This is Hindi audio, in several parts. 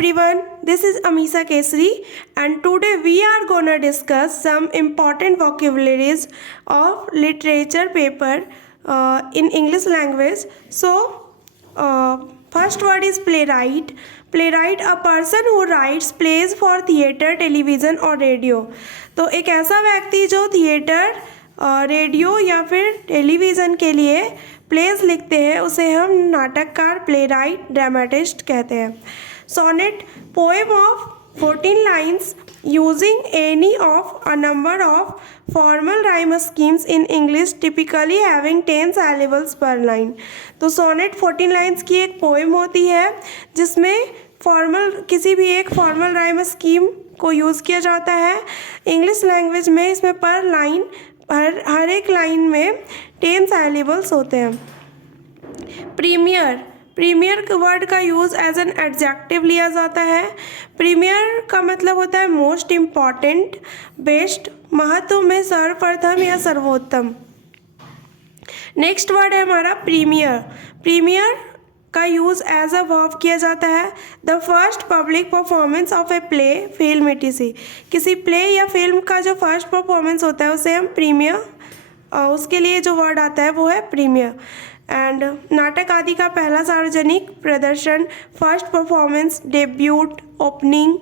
everyone, this is Amisa Kesri and today we are gonna discuss some important vocabularies of literature paper in English language. First word is playwright. Playwright, a person who writes plays for theater, television और रेडियो. तो एक ऐसा व्यक्ति जो थिएटर, रेडियो या फिर टेलीविज़न के लिए प्लेस लिखते हैं उसे हम नाटककार, प्लेराइट, ड्रामेटिस्ट कहते हैं. Sonnet, poem of 14 lines using any of a number of formal rhyme schemes in English typically having 10 syllables per line. तो सोनेट 14 लाइन्स की एक पोएम होती है जिसमें किसी भी एक फॉर्मल राइम स्कीम को यूज़ किया जाता है. इंग्लिश लैंग्वेज में इसमें पर लाइन हर एक लाइन में 10 syllables होते हैं. प्रीमियर वर्ड का यूज़ एज एन एडजेक्टिव लिया जाता है. प्रीमियर का मतलब होता है मोस्ट इम्पॉर्टेंट, बेस्ट, महत्व में सर्वप्रथम या सर्वोत्तम. नेक्स्ट वर्ड है हमारा प्रीमियर का यूज़ एज अ वर्ब किया जाता है. The first public performance of a play, film etc. किसी प्ले या फिल्म का जो फर्स्ट परफॉर्मेंस होता है उसे हम प्रीमियर, उसके लिए जो वर्ड आता है वो है प्रीमियर. एंड नाटक आदि का पहला सार्वजनिक प्रदर्शन, first performance, debut, opening.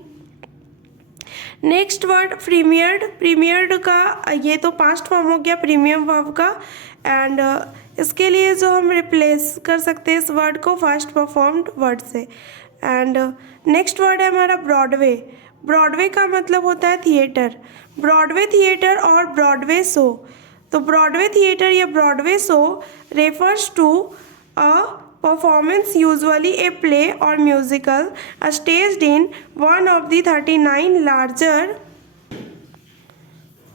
Next word premiered का ये तो पास्ट फॉर्म हो गया प्रीमियम वर्ब का. एंड इसके लिए जो हम रिप्लेस कर सकते हैं इस वर्ड को फर्स्ट परफॉर्म्ड वर्ड से. एंड नेक्स्ट वर्ड है हमारा ब्रॉडवे का मतलब होता है थिएटर. ब्रॉडवे थिएटर और ब्रॉडवे शो. तो ब्रॉडवे थिएटर या Broadway show refers to a performance, usually a play or musical, staged in one of the 39 larger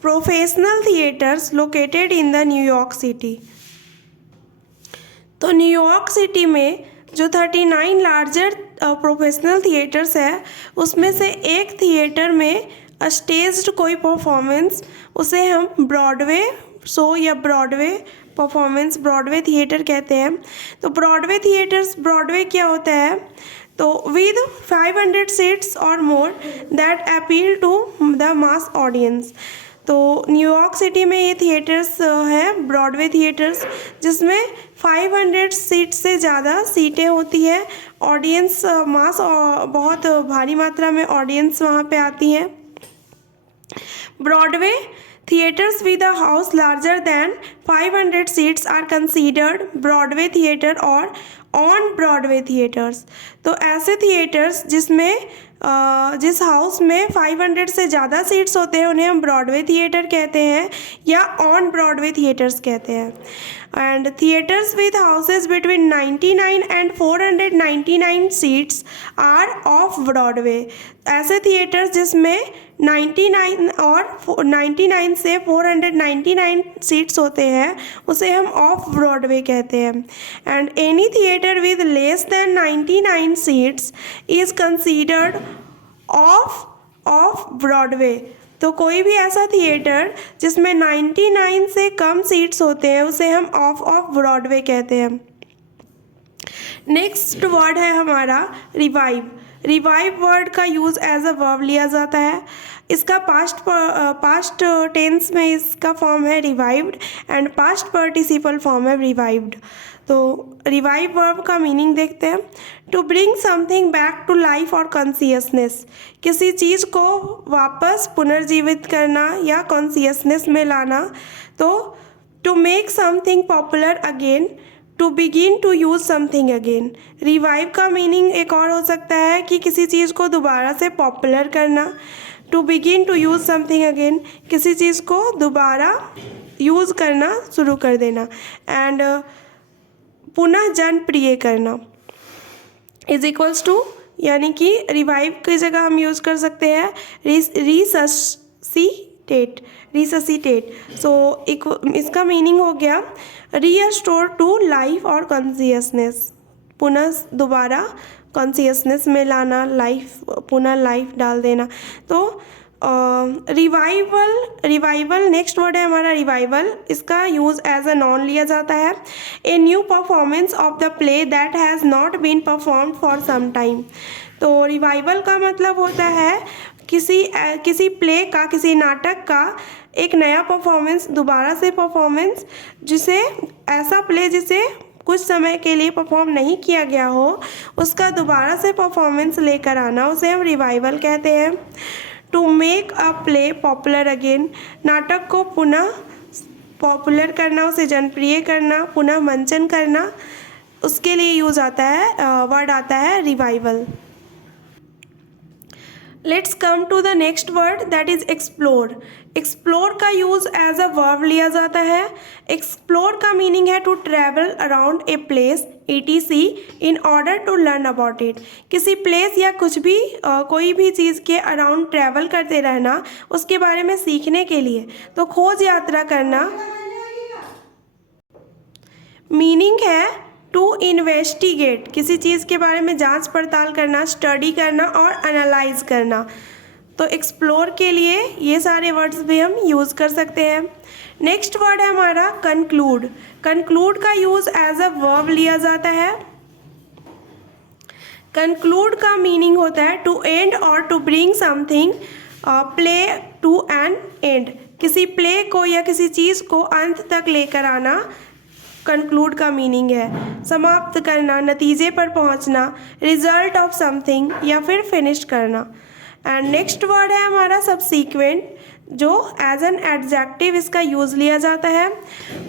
professional theaters located in the New York City. तो न्यूयॉर्क सिटी में जो 39 लार्जर प्रोफेशनल थिएटर्स है उसमें से एक थिएटर में स्टेज्ड कोई परफॉर्मेंस उसे हम ब्रॉडवे शो या ब्रॉडवे परफॉर्मेंस, ब्रॉडवे थिएटर कहते हैं. तो ब्रॉडवे क्या होता है? तो with 500 seats or more that appeal to the mass audience. तो न्यूयॉर्क सिटी में ये थिएटर्स हैं ब्रॉडवे थिएटर्स जिसमें 500 सीट से ज़्यादा सीटें होती है. ऑडियंस मास बहुत भारी मात्रा में ऑडियंस वहाँ पे आती है. Broadway theaters with a house larger than 500 seats are considered Broadway theater or on Broadway theaters. तो ऐसे थिएटर्स जिस हाउस में 500 से ज़्यादा सीट्स होते हैं उन्हें हम ब्रॉडवे थिएटर कहते हैं या ऑन ब्रॉडवे थिएटर्स कहते हैं. And theatres with houses between 99 and 499 seats are off Broadway. ऐसे थिएटर्स जिसमें 99 से 499 सीट्स होते हैं उसे हम ऑफ ब्रॉडवे कहते हैं. And any theatre with less than 99 seats is considered of Broadway. तो कोई भी ऐसा थिएटर जिसमें 99 से कम सीट्स होते हैं उसे हम ऑफ ब्रॉडवे कहते हैं. नेक्स्ट वर्ड है हमारा रिवाइव वर्ड का यूज़ एज अ वर्ब लिया जाता है. इसका पास्ट टेंस में इसका फॉर्म है revived and past participle form है रिवाइव्ड. तो रिवाइव वर्ब का मीनिंग देखते हैं. To bring something back to life or consciousness. किसी चीज़ को वापस पुनर्जीवित करना या कॉन्सियसनेस में लाना. तो to make something popular again, to begin to use something again. Revive का मीनिंग एक और हो सकता है कि किसी चीज़ को दोबारा से पॉपुलर करना. To begin to use something again, किसी चीज़ को दोबारा यूज़ करना शुरू कर देना. एंड पुनः जनप्रिय करना इज इक्वल्स टू, यानी कि रिवाइव की जगह हम यूज़ कर सकते हैं रिससिटेट. सो इसका मीनिंग हो गया restore to life or consciousness, पुनः दोबारा कॉन्सियसनेस में लाना, पुनः लाइफ डाल देना. तो रिवाइवल नेक्स्ट वर्ड है हमारा रिवाइवल. इसका यूज़ एज अ नॉन लिया जाता है. A new performance of the play that has not been performed for some time. तो रिवाइवल का मतलब होता है किसी प्ले का, किसी नाटक का एक नया परफॉर्मेंस, दोबारा से परफॉर्मेंस, जिसे ऐसा प्ले जिसे कुछ समय के लिए परफॉर्म नहीं किया गया हो, उसका दोबारा से परफॉर्मेंस लेकर आना, उसे हम रिवाइवल कहते हैं। To make a play popular again, नाटक को पुनः पॉपुलर करना, उसे जनप्रिय करना, पुनः मंचन करना, उसके लिए यूज़ आता है, वर्ड आता है revival. Let's come to the next word that is explore. Explore का यूज़ एज अ वर्ब लिया जाता है। एक्सप्लोर का मीनिंग है to travel around a place etc in order to learn about it. किसी प्लेस या कुछ भी कोई भी चीज़ के अराउंड ट्रैवल करते रहना, उसके बारे में सीखने के लिए। तो खोज यात्रा करना मीनिंग है टू इन्वेस्टिगेट, किसी चीज़ के बारे में जांच पड़ताल करना, स्टडी करना और एनालाइज करना। तो एक्सप्लोर के लिए ये सारे वर्ड्स भी हम यूज़ कर सकते हैं। नेक्स्ट वर्ड है हमारा कंक्लूड। कंक्लूड का यूज़ एज अ वर्ब लिया जाता है। कंक्लूड का मीनिंग होता है to end or to bring something play to an end. किसी प्ले को या किसी चीज़ को अंत तक लेकर आना कंक्लूड का मीनिंग है। समाप्त करना, नतीजे पर पहुंचना, रिजल्ट ऑफ समथिंग या फिर फिनिश करना। एंड नेक्स्ट वर्ड है हमारा सबसीक्वेंट, जो एज एन एडजेक्टिव इसका यूज़ लिया जाता है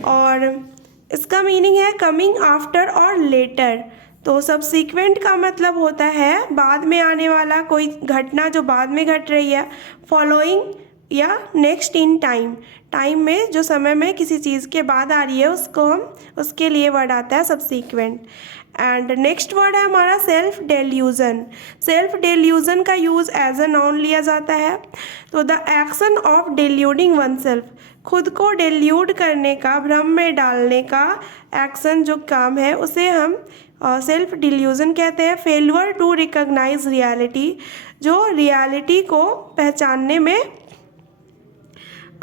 और इसका मीनिंग है कमिंग आफ्टर और लेटर। तो सबसीक्वेंट का मतलब होता है बाद में आने वाला कोई घटना जो बाद में घट रही है, फॉलोइंग या नेक्स्ट इन टाइम, टाइम में जो समय में किसी चीज़ के बाद आ रही है उसको हम, उसके लिए वर्ड आता है सबसीक्वेंट। एंड नेक्स्ट वर्ड है हमारा सेल्फ डेल्यूजन। सेल्फ डेल्यूजन का यूज़ एज अ नाउन लिया जाता है। तो the action of deluding one self, खुद को डेल्यूड करने का, भ्रम में डालने का एक्शन जो काम है उसे हम सेल्फ डिल्यूजन कहते हैं। फेल्यूर टू रिकॉग्नाइज रियलिटी, जो रियलिटी को पहचानने में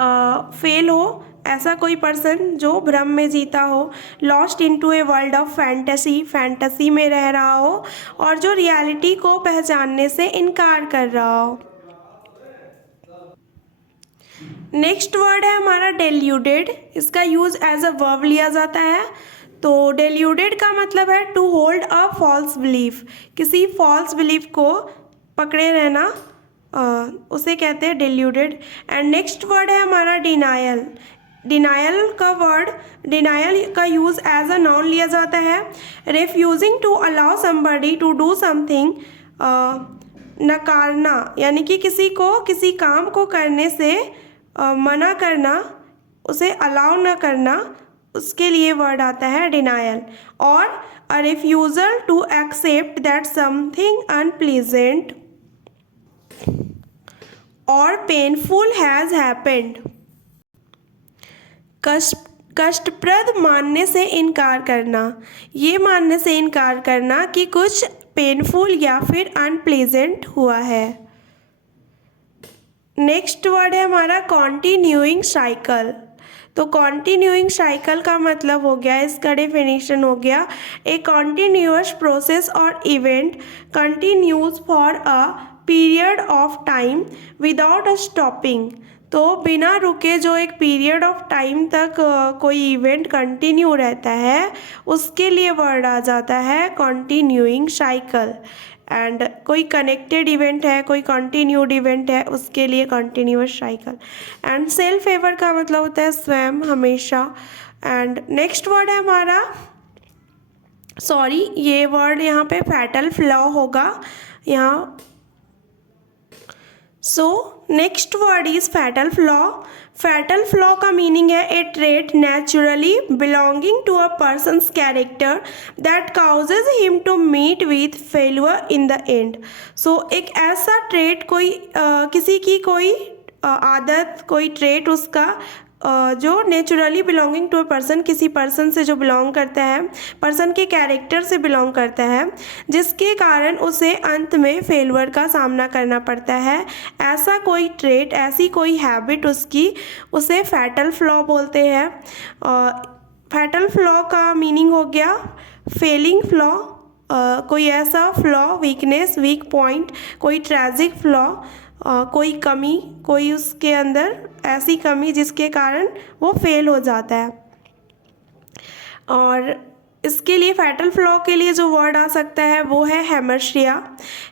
फेल हो, ऐसा कोई पर्सन जो भ्रम में जीता हो। Lost into a world of fantasy, fantasy में रह रहा हो और जो रियलिटी को पहचानने से इनकार कर रहा हो। नेक्स्ट वर्ड है हमारा डेल्यूडेड। इसका यूज़ एज अ वर्ब लिया जाता है। तो डेल्यूडेड का मतलब है to hold a false belief, किसी फॉल्स बिलीफ को पकड़े रहना, उसे कहते हैं डेल्यूडेड। एंड नेक्स्ट वर्ड है हमारा डिनायल। डिनायल का यूज़ एज अ नाउन लिया जाता है। Refusing to allow somebody to do something, नकारना, यानी कि किसी को किसी काम को करने से मना करना, उसे अलाउ न करना, उसके लिए वर्ड आता है डिनायल। और a refusal to accept that something unpleasant और पेनफुल हैज़ हैपेंड, कष्टप्रद मानने से इनकार करना, ये मानने से इनकार करना कि कुछ पेनफुल या फिर अनप्लीजेंट हुआ है। नेक्स्ट वर्ड है हमारा कॉन्टिन्यूइंग साइकिल। तो कॉन्टिन्यूइंग साइकिल का मतलब हो गया, इसका डेफिनेशन हो गया, ए कॉन्टिन्यूअस प्रोसेस और event continues for a period of time without a stopping. तो बिना रुके जो एक पीरियड ऑफ टाइम तक कोई इवेंट कंटिन्यू रहता है, उसके लिए वर्ड आ जाता है कॉन्टिन्यूइंग साइकिल। एंड कोई कनेक्टेड इवेंट है, कोई कंटिन्यूड इवेंट है, उसके लिए continuous cycle. And self ever का मतलब होता है स्वयं, हमेशा। एंड नेक्स्ट वर्ड है हमारा, सॉरी ये वर्ड यहाँ पे फैटल फ्लॉ होगा यहाँ। So next word is fatal flaw. Fatal flaw का मीनिंग है a trait naturally belonging to a person's character that causes him to meet with failure in the end. So एक ऐसा ट्रेट, कोई किसी की कोई आदत, कोई ट्रेट उसका जो naturally belonging to a person, किसी पर्सन से जो बिलोंग करता है, पर्सन के कैरेक्टर से बिलोंग करता है, जिसके कारण उसे अंत में फेल्यूर का सामना करना पड़ता है। ऐसा कोई ट्रेट, ऐसी कोई हैबिट उसकी, उसे फैटल फ्लॉ बोलते हैं। फैटल फ्लॉ का मीनिंग हो गया फेलिंग फ्लॉ, कोई ऐसा फ्लॉ, वीकनेस, वीक पॉइंट, कोई ट्रेजिक फ्लॉ, कोई कमी, कोई उसके अंदर ऐसी कमी जिसके कारण वो फेल हो जाता है। और इसके लिए फैटल फ्लॉ के लिए जो वर्ड आ सकता है वो है hamartia.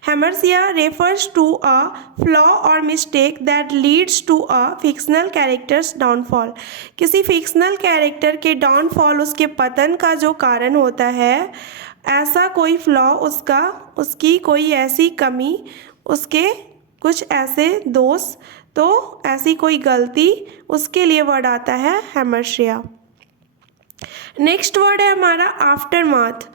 Hamartia refers to a flaw or mistake that leads to a fictional character's downfall. किसी फिक्शनल कैरेक्टर के डाउनफॉल, उसके पतन का जो कारण होता है, ऐसा कोई फ्लॉ, उसकी कोई ऐसी कमी, उसके कुछ ऐसे दोष, तो ऐसी कोई गलती, उसके लिए वर्ड आता है हेमर्शिया। नेक्स्ट वर्ड है हमारा आफ्टरमाथ।